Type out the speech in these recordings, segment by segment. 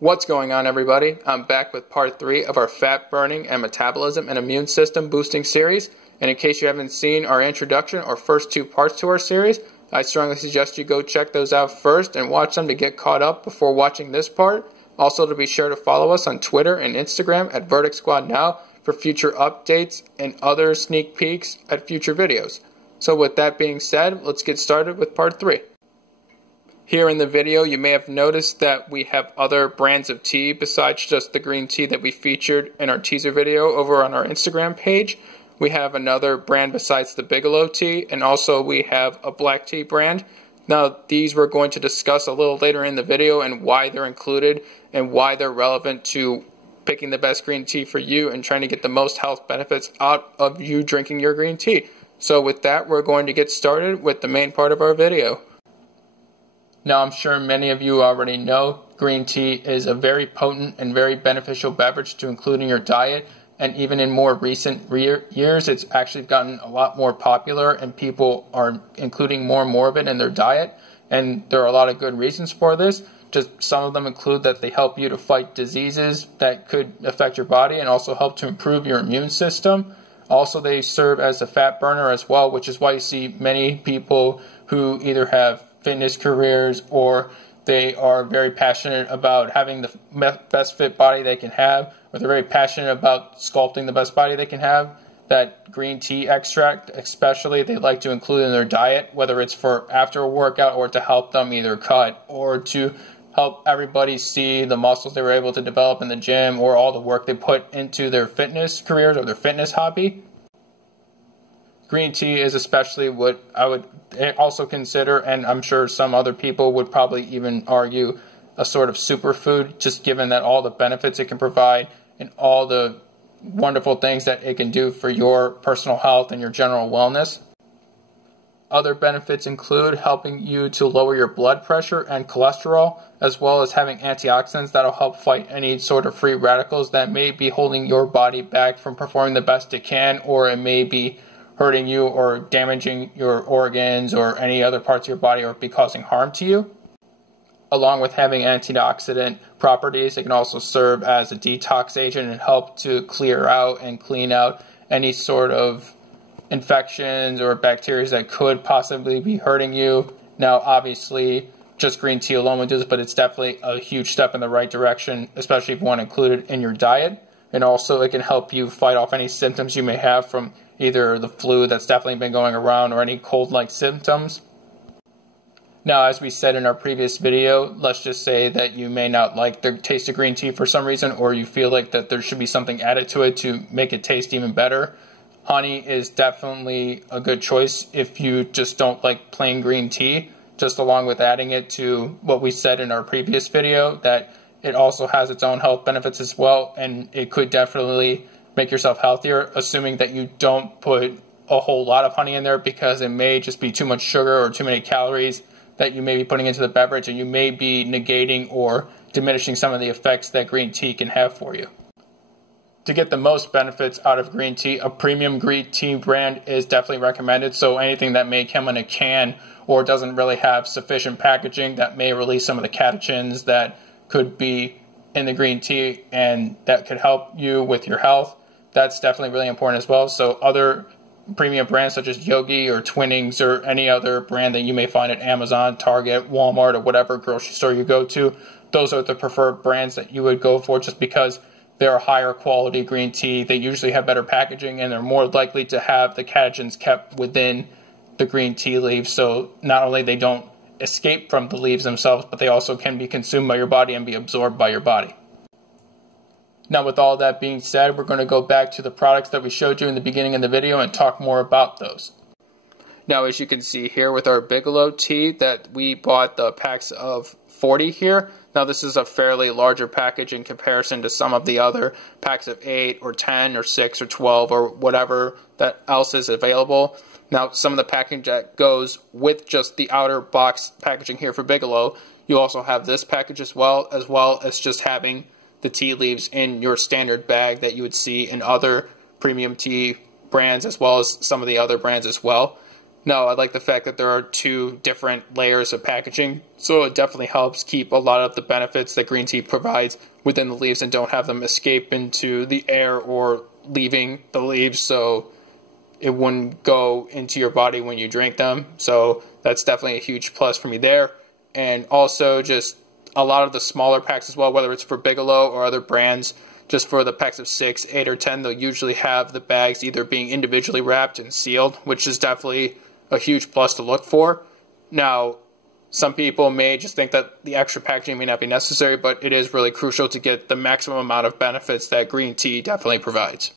What's going on, everybody? I'm back with part 3 of our fat burning and metabolism and immune system boosting series. And in case you haven't seen our introduction or first 2 parts to our series, I strongly suggest you go check those out first and watch them to get caught up before watching this part. Also, to be sure to follow us on Twitter and Instagram at Verdict Squad Now for future updates and other sneak peeks at future videos. So with that being said, let's get started with part 3. Here in the video, you may have noticed that we have other brands of tea besides just the green tea that we featured in our teaser video over on our Instagram page. We have another brand besides the Bigelow tea, and also we have a black tea brand. Now, these we're going to discuss a little later in the video and why they're included and why they're relevant to picking the best green tea for you and trying to get the most health benefits out of you drinking your green tea. So with that, we're going to get started with the main part of our video. Now, I'm sure many of you already know green tea is a very potent and very beneficial beverage to include in your diet, and even in more recent years, it's actually gotten a lot more popular and people are including more and more of it in their diet, and there are a lot of good reasons for this. Just some of them include that they help you to fight diseases that could affect your body and also help to improve your immune system. Also, they serve as a fat burner as well, which is why you see many people who either have fitness careers or they are very passionate about having the best fit body they can have, or they're very passionate about sculpting the best body they can have. That green tea extract especially, they like to include in their diet, whether it's for after a workout or to help them either cut or to help everybody see the muscles they were able to develop in the gym or all the work they put into their fitness careers or their fitness hobby. Green tea is especially what I would also consider, and I'm sure some other people would probably even argue, a sort of superfood, just given that all the benefits it can provide and all the wonderful things that it can do for your personal health and your general wellness. Other benefits include helping you to lower your blood pressure and cholesterol, as well as having antioxidants that will help fight any sort of free radicals that may be holding your body back from performing the best it can, or it may be hurting you or damaging your organs or any other parts of your body or be causing harm to you. Along with having antioxidant properties, it can also serve as a detox agent and help to clear out and clean out any sort of infections or bacteria that could possibly be hurting you. Now, obviously, just green tea alone would do this, but it's definitely a huge step in the right direction, especially if you want to include it in your diet. And also, it can help you fight off any symptoms you may have from either the flu that's definitely been going around or any cold-like symptoms. Now, as we said in our previous video, let's just say that you may not like the taste of green tea for some reason, or you feel like that there should be something added to it to make it taste even better. Honey is definitely a good choice if you just don't like plain green tea, just along with adding it to what we said in our previous video, that it also has its own health benefits as well, and it could definitely make yourself healthier, assuming that you don't put a whole lot of honey in there, because it may just be too much sugar or too many calories that you may be putting into the beverage, and you may be negating or diminishing some of the effects that green tea can have for you. To get the most benefits out of green tea, a premium green tea brand is definitely recommended. So anything that may come in a can or doesn't really have sufficient packaging that may release some of the catechins that could be in the green tea and that could help you with your health, that's definitely really important as well. So other premium brands such as Yogi or Twinings or any other brand that you may find at Amazon, Target, Walmart, or whatever grocery store you go to, those are the preferred brands that you would go for, just because they're higher quality green tea. They usually have better packaging and they're more likely to have the catechins kept within the green tea leaves. So not only they don't escape from the leaves themselves, but they also can be consumed by your body and be absorbed by your body. Now, with all that being said, we're going to go back to the products that we showed you in the beginning of the video and talk more about those. Now, as you can see here with our Bigelow tea, that we bought the packs of 40 here. Now, this is a fairly larger package in comparison to some of the other packs of 8 or 10 or 6 or 12 or whatever that else is available. Now, some of the packaging that goes with just the outer box packaging here for Bigelow, you also have this package as well as just having the tea leaves in your standard bag that you would see in other premium tea brands, as well as some of the other brands as well. No, I like the fact that there are 2 different layers of packaging, so it definitely helps keep a lot of the benefits that green tea provides within the leaves and don't have them escape into the air or leaving the leaves, so it wouldn't go into your body when you drink them. So that's definitely a huge plus for me there. And also just a lot of the smaller packs as well, whether it's for Bigelow or other brands, just for the packs of 6, 8, or 10, they'll usually have the bags either being individually wrapped and sealed, which is definitely a huge plus to look for. Now, some people may just think that the extra packaging may not be necessary, but it is really crucial to get the maximum amount of benefits that green tea definitely provides.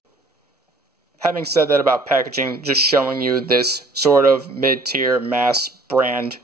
Having said that about packaging, just showing you this sort of mid-tier mass brand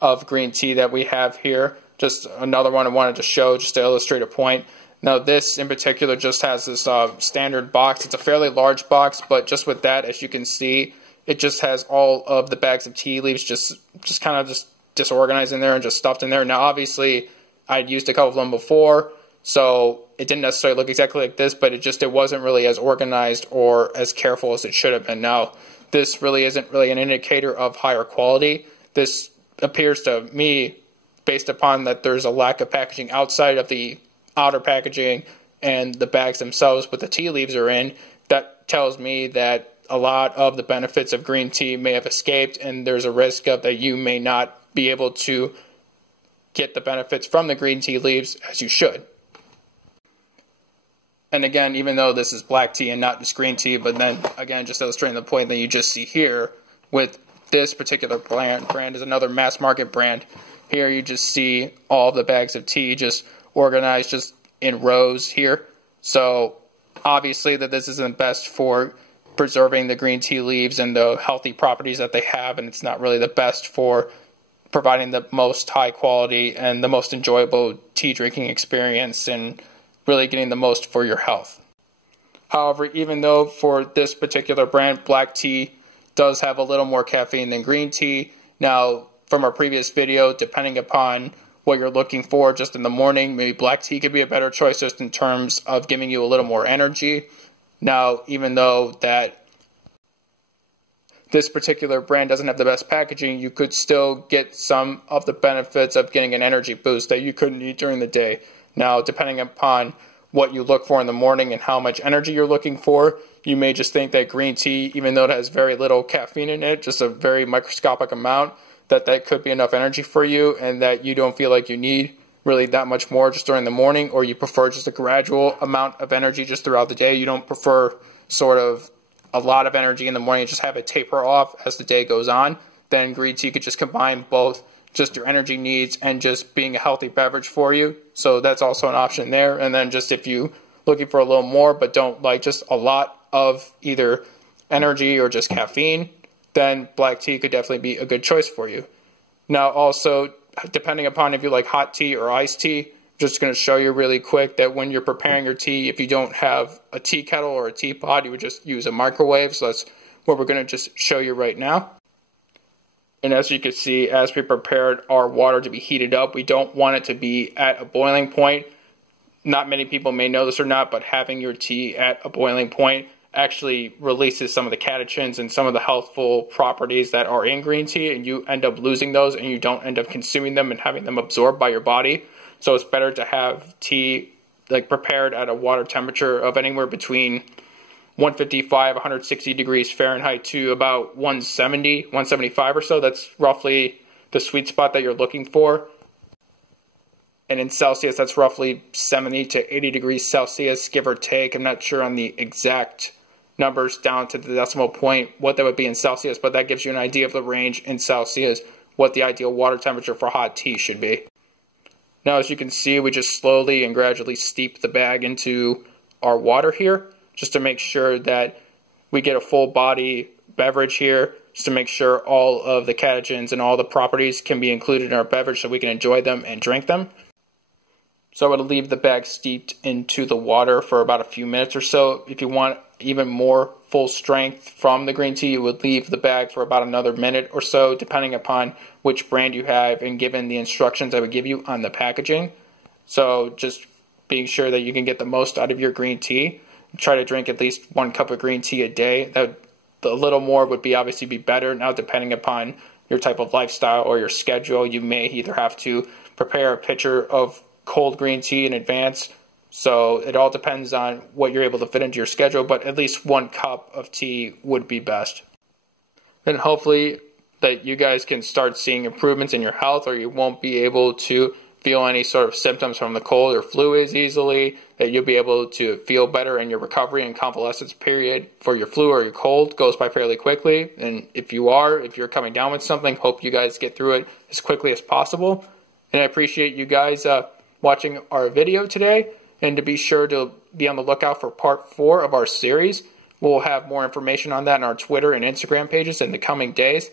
of green tea that we have here. Just another one I wanted to show just to illustrate a point. Now this in particular just has this standard box. It's a fairly large box, but just with that, as you can see, it just has all of the bags of tea leaves just kind of just disorganized in there and just stuffed in there. Now obviously I'd used a couple of them before, so it didn't necessarily look exactly like this, but it wasn't really as organized or as careful as it should have been. Now this really isn't really an indicator of higher quality. This appears to me, based upon that there's a lack of packaging outside of the outer packaging and the bags themselves with the tea leaves are in, that tells me that a lot of the benefits of green tea may have escaped, and there's a risk of that you may not be able to get the benefits from the green tea leaves as you should. And again, even though this is black tea and not just green tea, but then again, just illustrating the point that you just see here with this particular brand is another mass market brand. Here you just see all of the bags of tea just organized just in rows here. So obviously that this isn't best for preserving the green tea leaves and the healthy properties that they have, and it's not really the best for providing the most high quality and the most enjoyable tea drinking experience and really getting the most for your health. However, even though for this particular brand, black tea does have a little more caffeine than green tea, now from our previous video, depending upon what you're looking for just in the morning, maybe black tea could be a better choice just in terms of giving you a little more energy. Now, even though that this particular brand doesn't have the best packaging, you could still get some of the benefits of getting an energy boost that you couldn't eat during the day. Now, depending upon what you look for in the morning and how much energy you're looking for, you may just think that green tea, even though it has very little caffeine in it, just a very microscopic amount, that could be enough energy for you and that you don't feel like you need really that much more just during the morning, or you prefer just a gradual amount of energy just throughout the day. You don't prefer sort of a lot of energy in the morning and just have it taper off as the day goes on. Then green tea could just combine both just your energy needs and just being a healthy beverage for you. So that's also an option there. And then just if you looking for a little more but don't like just a lot of either energy or just caffeine, then black tea could definitely be a good choice for you. Now also, depending upon if you like hot tea or iced tea, I'm just going to show you really quick that when you're preparing your tea, if you don't have a tea kettle or a teapot, you would just use a microwave. So that's what we're going to just show you right now. And as you can see, as we prepared our water to be heated up, we don't want it to be at a boiling point. Not many people may know this or not, but having your tea at a boiling point actually releases some of the catechins and some of the healthful properties that are in green tea, and you end up losing those and you don't end up consuming them and having them absorbed by your body. So it's better to have tea like prepared at a water temperature of anywhere between 155, 160 degrees Fahrenheit to about 170, 175 or so. That's roughly the sweet spot that you're looking for. And in Celsius, that's roughly 70 to 80 degrees Celsius, give or take. I'm not sure on the exact numbers down to the decimal point what that would be in Celsius, but that gives you an idea of the range in Celsius, what the ideal water temperature for hot tea should be. Now, as you can see, we just slowly and gradually steep the bag into our water here, just to make sure that we get a full body beverage here, just to make sure all of the catechins and all the properties can be included in our beverage so we can enjoy them and drink them. So I would leave the bag steeped into the water for about a few minutes or so. If you want even more full strength from the green tea, you would leave the bag for about another minute or so, depending upon which brand you have and given the instructions I would give you on the packaging. So just being sure that you can get the most out of your green tea. Try to drink at least 1 cup of green tea a day. That would a little more would obviously be better. Now, depending upon your type of lifestyle or your schedule, you may either have to prepare a pitcher of cold green tea in advance. So it all depends on what you're able to fit into your schedule, but at least 1 cup of tea would be best. And hopefully that you guys can start seeing improvements in your health, or you won't be able to feel any sort of symptoms from the cold or flu as easily, that you'll be able to feel better, and your recovery and convalescence period for your flu or your cold goes by fairly quickly. And if you're coming down with something, hope you guys get through it as quickly as possible. And I appreciate you guys watching our video today. And to be sure to be on the lookout for part 4 of our series. We'll have more information on that on our Twitter and Instagram pages in the coming days.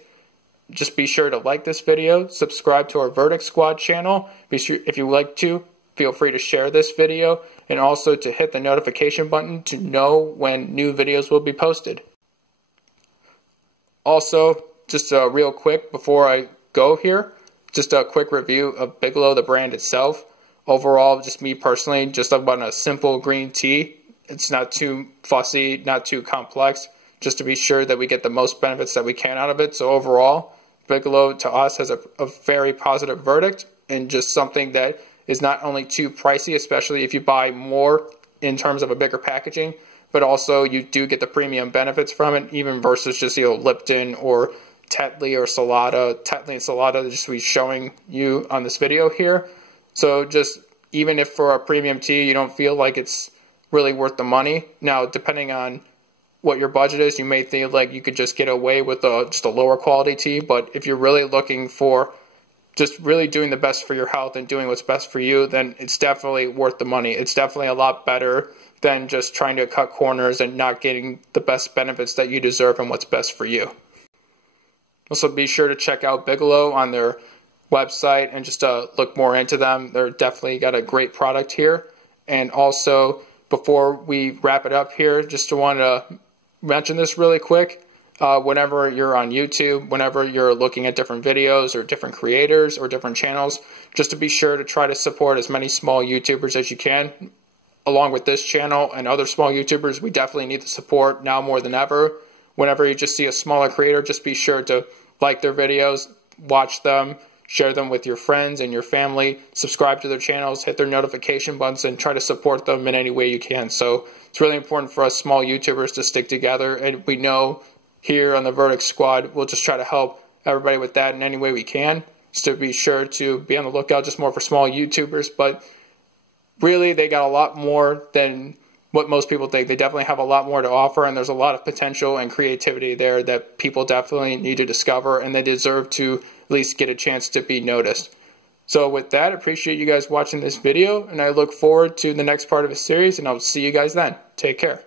Just be sure to like this video, subscribe to our Verdict Squad channel. Be sure, if you like to, feel free to share this video, and also to hit the notification button to know when new videos will be posted. Also, just real quick before I go here, just a quick review of Bigelow, the brand itself. Overall, just me personally, just about a simple green tea. It's not too fussy, not too complex, just to be sure that we get the most benefits that we can out of it. So overall, Bigelow to us has a very positive verdict, and just something that is not only too pricey, especially if you buy more in terms of a bigger packaging, but also you do get the premium benefits from it, even versus just Lipton or Tetley or Salada. Tetley and Salada just be showing you on this video here. So just even if for a premium tea you don't feel like it's really worth the money. Now, depending on what your budget is, you may think like you could just get away with just a lower quality tea. But if you're really looking for just really doing the best for your health and doing what's best for you, then it's definitely worth the money. It's definitely a lot better than just trying to cut corners and not getting the best benefits that you deserve and what's best for you. Also, be sure to check out Bigelow on their website and just look more into them. They're definitely got a great product here. And also, before we wrap it up here, just want to mention this really quick. Whenever you're on YouTube, whenever you're looking at different videos or different creators or different channels, just to be sure to try to support as many small YouTubers as you can. Along with this channel and other small YouTubers, we definitely need the support now more than ever. Whenever you just see a smaller creator, just be sure to like their videos, watch them, share them with your friends and your family, subscribe to their channels, hit their notification buttons, and try to support them in any way you can. So it's really important for us small YouTubers to stick together, and we know here on the Verdict Squad, we'll just try to help everybody with that in any way we can. So be sure to be on the lookout just more for small YouTubers, but really they got a lot more than what most people think. They definitely have a lot more to offer, and there's a lot of potential and creativity there that people definitely need to discover, and they deserve to at least get a chance to be noticed. So with that, I appreciate you guys watching this video, and I look forward to the next part of the series, and I'll see you guys then. Take care.